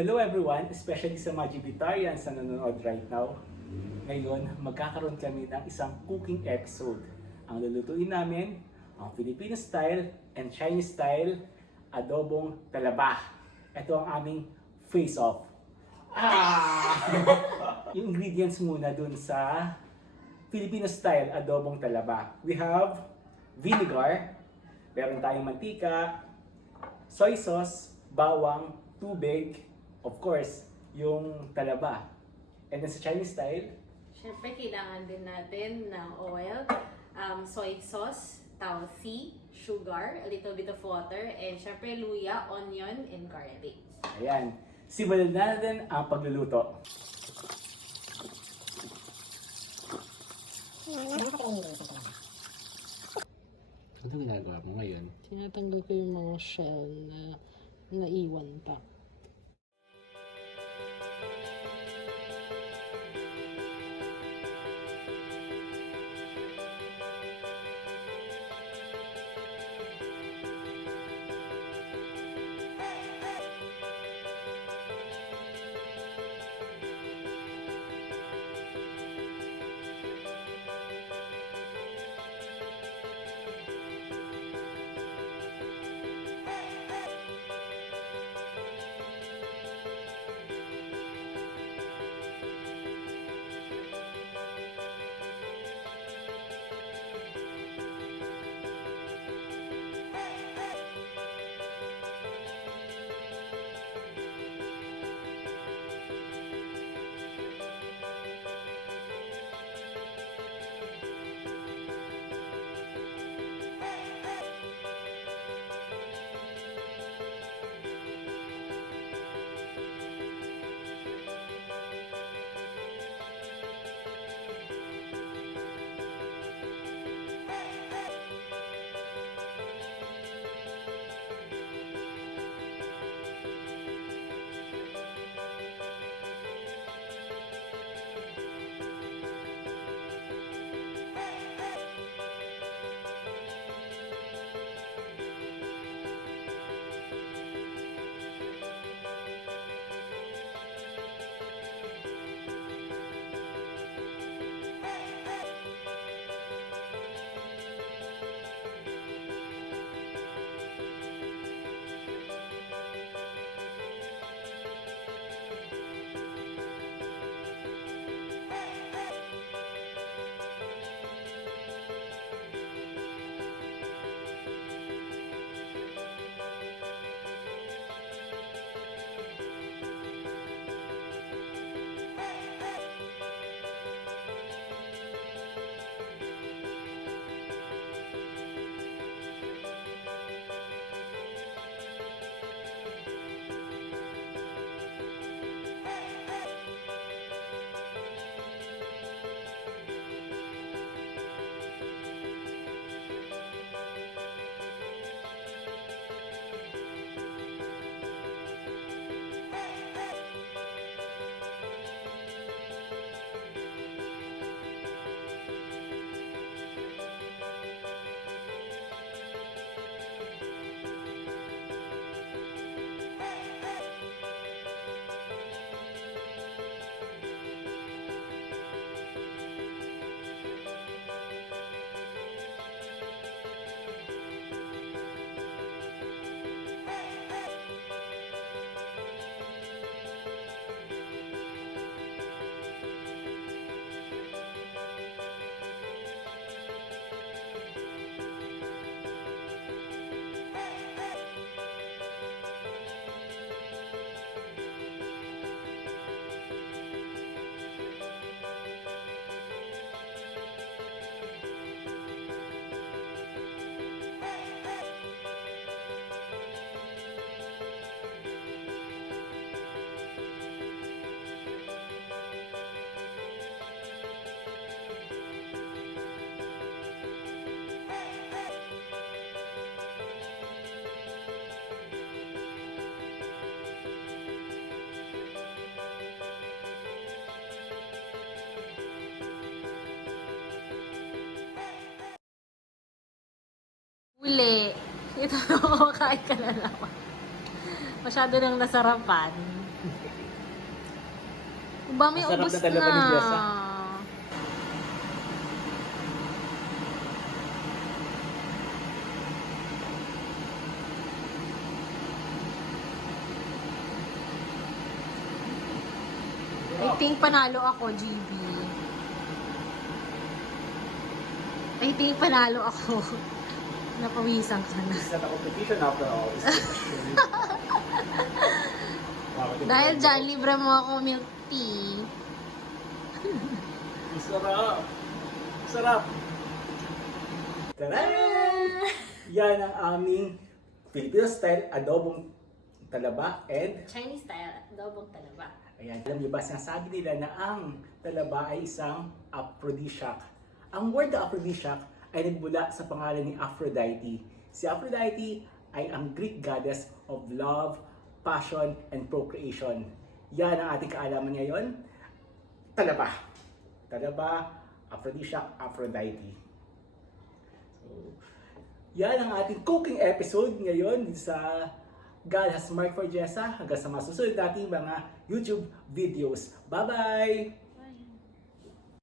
Hello everyone, especially sa mga Gibitarians na nanonood right now. Ngayon, magkakaroon kami ng isang cooking episode. Ang lulutuin namin, ang Filipino Style and Chinese Style Adobong Talaba. Ito ang aming face-off. Yung ingredients muna dun sa Filipino Style Adobong Talaba. We have vinegar, meron tayong mantika, soy sauce, bawang, tubig, of course, yung talaba. And then sa Chinese style, Siyempre, kailangan din natin ng oil, soy sauce, tausi, sugar, a little bit of water, and siyempre luya, onion, and garlic. ayan. Simulan na natin ang pagluluto. Ano ginagawa mo ngayon? Tinatanggal ko yung mga shell na naiwan pa. Uli. Ito, kumakain ka na naman. Masyado nang nasarapan. Ba, may Masarap ubos na talaba ni Jessa. na. I think panalo ako, GB. I think panalo ako. Napawisan ka na. It's not a competition after all. Dahil dyan, libre mo ako milk tea. Sarap! Sarap! Tara! Yan ang aming Filipino Style Adobong Talaba and Chinese Style Adobong Talaba. ayan, alam niyo ba, sinasabi nila na ang talaba ay isang aphrodisiac. Ang word na aphrodisiac ay nagmula sa pangalan ni Aphrodite. Si Aphrodite ay ang Greek goddess of love, passion, and procreation. Yan ang ating kaalaman ngayon. Talaba. Talaba, aphrodisiac, Aphrodite. So, yan ang ating cooking episode ngayon sa God Has Marked for Jessa. Hanggang sa masusunod nating mga YouTube videos. Bye-bye!